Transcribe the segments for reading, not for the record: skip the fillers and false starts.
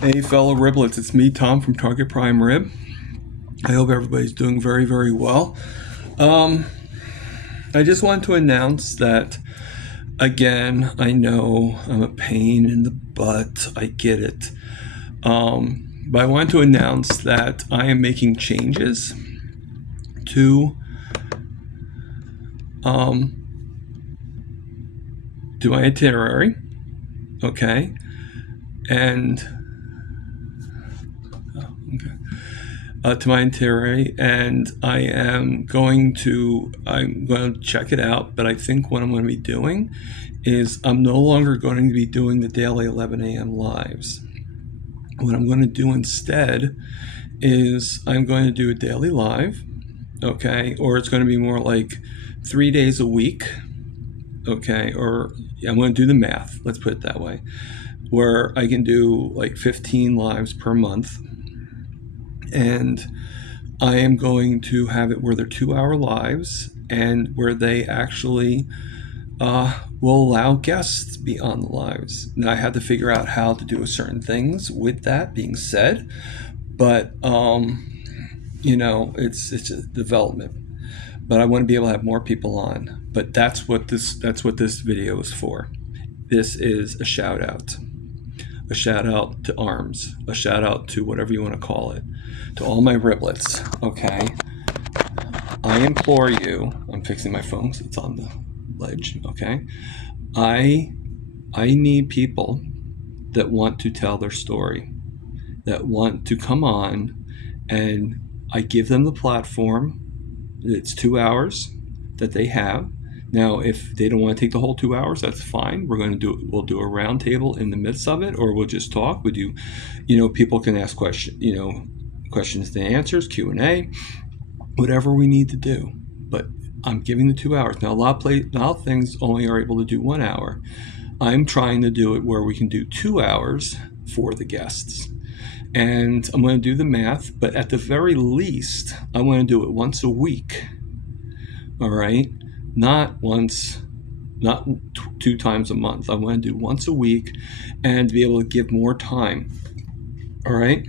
Hey, fellow riblets, it's me, Tom from Target Prime Rib. I hope everybody's doing very, very well. Um, I just want to announce that, again, I know I'm a pain in the butt. I get it. But I want to announce that I am making changes to um, my itinerary, okay? And to my itinerary, and I'm going to check it out. But I think what I'm going to be doing is I'm no longer going to be doing the daily 11 a.m. lives. What I'm going to do instead is I'm going to do a daily live, okay, or it's going to be more like 3 days a week, okay, or I'm going to do the math. Let's put it that way, where I can do like 15 lives per month, and I am going to have it where they're 2-hour lives and where they actually will allow guests to be on the lives. Now I have to figure out how to do certain things with that being said, but it's a development. But I want to be able to have more people on. But that's what this video is for. This is a shout out. A shout out to arms, a shout out to whatever you want to call it, to all my riblets, okay? I implore you, I'm fixing my phone so it's on the ledge, okay? I need people that want to tell their story, that want to come on, and I give them the platform. It's 2 hours that they have. Now, if they don't want to take the whole 2 hours, that's fine. We'll do a round table in the midst of it, or we'll just talk. People can ask questions to answers, Q&A, whatever we need to do. But I'm giving the 2 hours. Now, a lot of things only are able to do 1 hour. I'm trying to do it where we can do 2 hours for the guests. And I'm going to do the math, but at the very least, I want to do it once a week. All right? Not 2 times a month. I want to do once a week and be able to give more time. All right?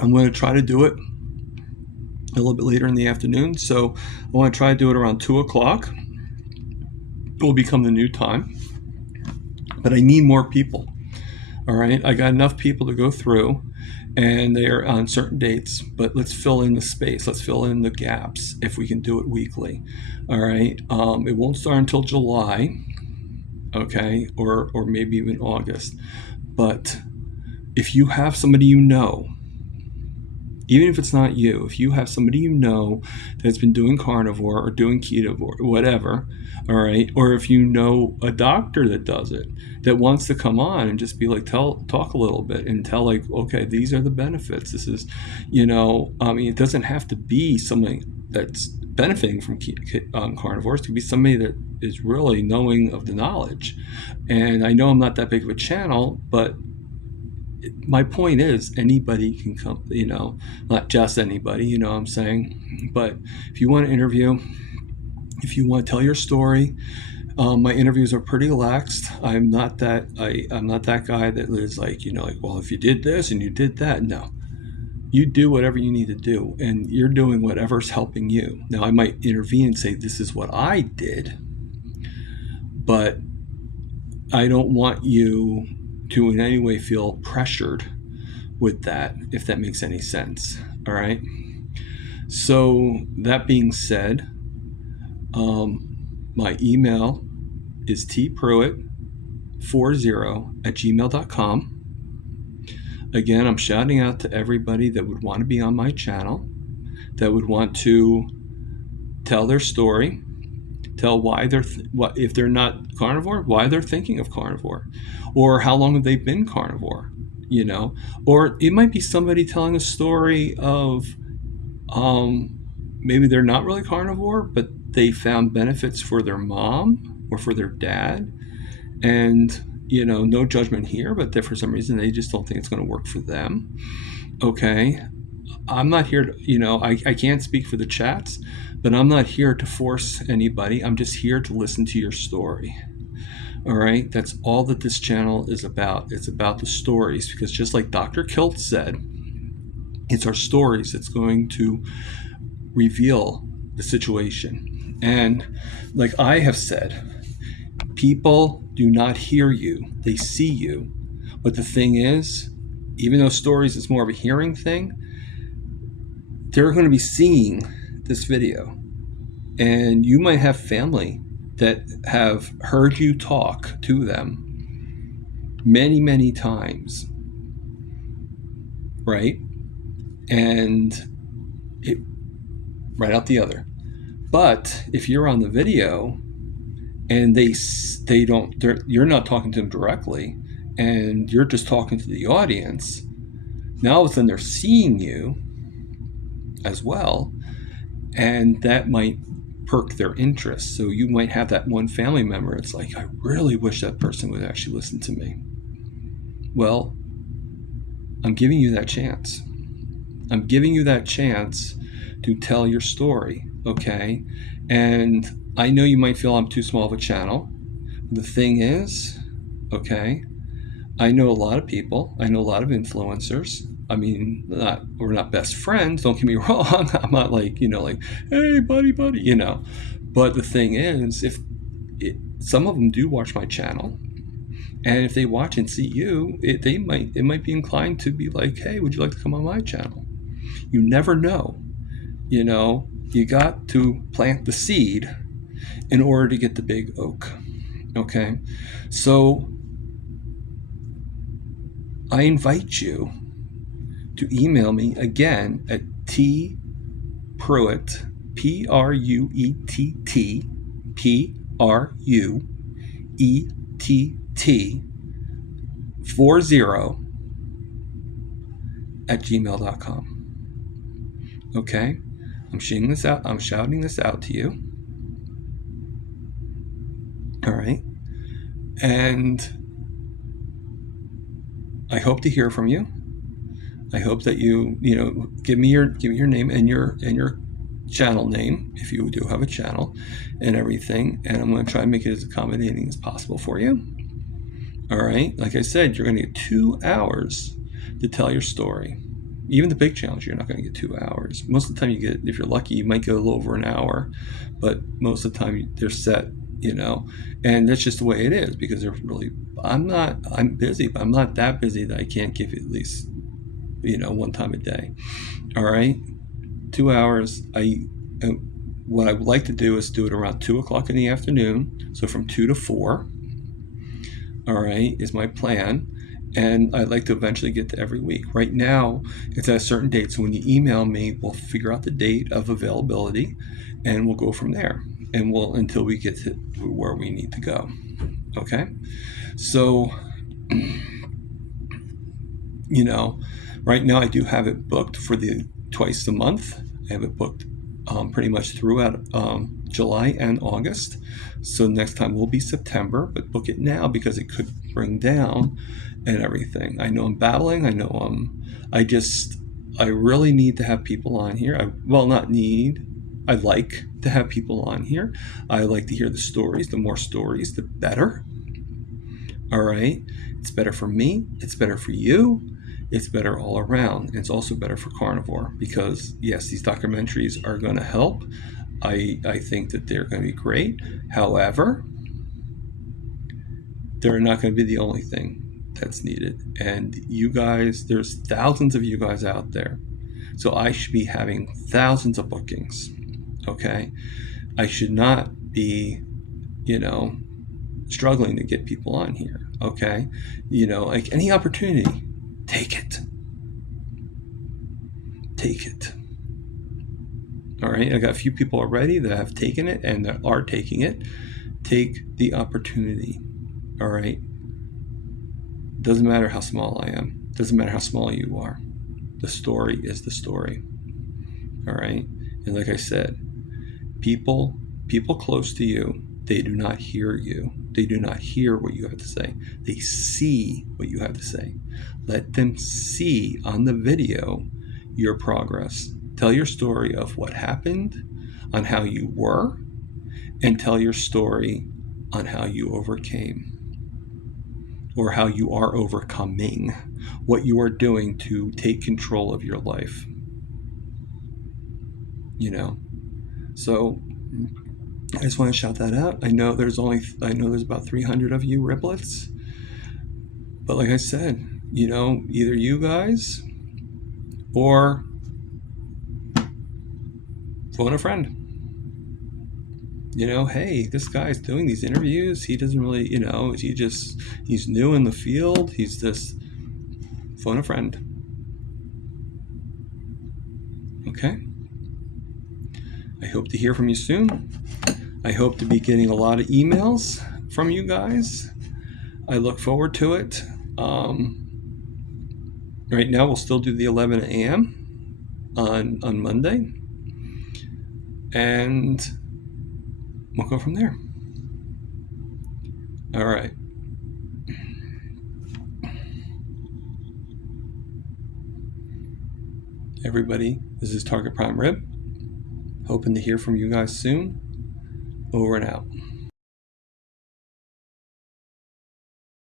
I'm going to try to do it a little bit later in the afternoon. So I want to try to do it around 2 o'clock. It will become the new time. But I need more people. All right? I got enough people to go through, and they are on certain dates, but let's fill in the space. Let's fill in the gaps if we can do it weekly. All right. It won't start until July, okay, or maybe even August. But if you have somebody you know, even if it's not you, if you have somebody you know that's been doing carnivore or doing keto or whatever, all right, or if you know a doctor that does it, that wants to come on and just be like, talk a little bit and tell, like, okay, these are the benefits. This is, it doesn't have to be somebody that's benefiting from carnivores. It could be somebody that is really knowing of the knowledge. And I know I'm not that big of a channel, but my point is anybody can come, not just anybody, you know what I'm saying? But if you want to interview, if you want to tell your story, my interviews are pretty relaxed. I'm not that guy that is like, well, if you did this and you did that. No, you do whatever you need to do, and you're doing whatever's helping you. Now, I might intervene and say, this is what I did, but I don't want you to in any way feel pressured with that, if that makes any sense. All right. So that being said, my email is tpruitt40@gmail.com. Again, I'm shouting out to everybody that would want to be on my channel, that would want to tell their story, tell why if they're not carnivore, why they're thinking of carnivore, or how long have they been carnivore, or it might be somebody telling a story of maybe they're not really carnivore, but they found benefits for their mom or for their dad, and no judgment here, but for some reason they just don't think it's going to work for them. Okay, I'm not here to, I can't speak for the chats, but I'm not here to force anybody. I'm just here to listen to your story. All right, that's all that this channel is about. It's about the stories, because just like Dr. Kilt said, it's our stories that's going to reveal the situation. And like I have said, people do not hear you, they see you. But the thing is, even though stories is more of a hearing thing, they're going to be seeing this video. And you might have family that have heard you talk to them many, many times, right? And it right out the other. But if you're on the video and they don't, you're not talking to them directly, and you're just talking to the audience, now all of a sudden they're seeing you as well, and that might perk their interest. So you might have that one family member, it's like, I really wish that person would actually listen to me. Well, I'm giving you that chance. I'm giving you that chance to tell your story, okay? And I know you might feel I'm too small of a channel. The thing is, okay, I know a lot of people. I know a lot of influencers. I mean, we're not best friends, don't get me wrong. I'm not like, like, hey, buddy, But the thing is, some of them do watch my channel, and if they watch and see you, it might be inclined to be like, hey, would you like to come on my channel? You never know. You got to plant the seed in order to get the big oak. Okay? So I invite you to email me again at tpruitt, PRUETT 40 at gmail.com. Okay? I'm shouting this out to you. All right? And I hope to hear from you. I hope that you give me your name and your channel name, if you do have a channel, and everything, and I'm going to try and make it as accommodating as possible for you. All right? Like I said, you're going to get 2 hours to tell your story. Even the big challenge, you're not going to get 2 hours. Most of the time you get, if you're lucky, you might get a little over an hour, but most of the time they're set, and that's just the way it is, because I'm busy, but I'm not that busy that I can't give you at least, one time a day. All right? 2 hours. What I would like to do is do it around 2 o'clock in the afternoon. So from 2 to 4, all right, is my plan. And I'd like to eventually get to every week. Right now, it's at a certain date. So when you email me, we'll figure out the date of availability, and we'll go from there. And until we get to where we need to go. Okay? So, right now I do have it booked for the twice a month. I have it booked pretty much throughout July and August. So next time will be September, but book it now because it could bring down and everything. I know I'm babbling. I know I really need to have people on here. I like to have people on here. I like to hear the stories. The more stories, the better. All right? It's better for me. It's better for you. It's better all around. It's also better for Carnivore because, yes, these documentaries are going to help. I think that they're going to be great. However, they're not going to be the only thing that's needed. And you guys, there's thousands of you guys out there. So I should be having thousands of bookings. Okay? I should not be, struggling to get people on here. Okay? Like any opportunity, take it. Take it. All right? I got a few people already that have taken it and that are taking it. Take the opportunity. All right? Doesn't matter how small I am. Doesn't matter how small you are. The story is the story. All right? And like I said, people close to you, they do not hear you. They do not hear what you have to say. They see what you have to say. Let them see on the video your progress. Tell your story of what happened, on how you were, and tell your story on how you overcame, or how you are overcoming, what you are doing to take control of your life. You know, so I just want to shout that out. I know there's about 300 of you Riblets, but like I said, either you guys or phone a friend. Hey, this guy's doing these interviews. He doesn't really, he's new in the field. He's just phone a friend. Okay. I hope to hear from you soon. I hope to be getting a lot of emails from you guys. I look forward to it. Right now, we'll still do the 11 a.m. on Monday, and we'll go from there. All right. Everybody, this is Target Prime Rib. Hoping to hear from you guys soon. Over and out.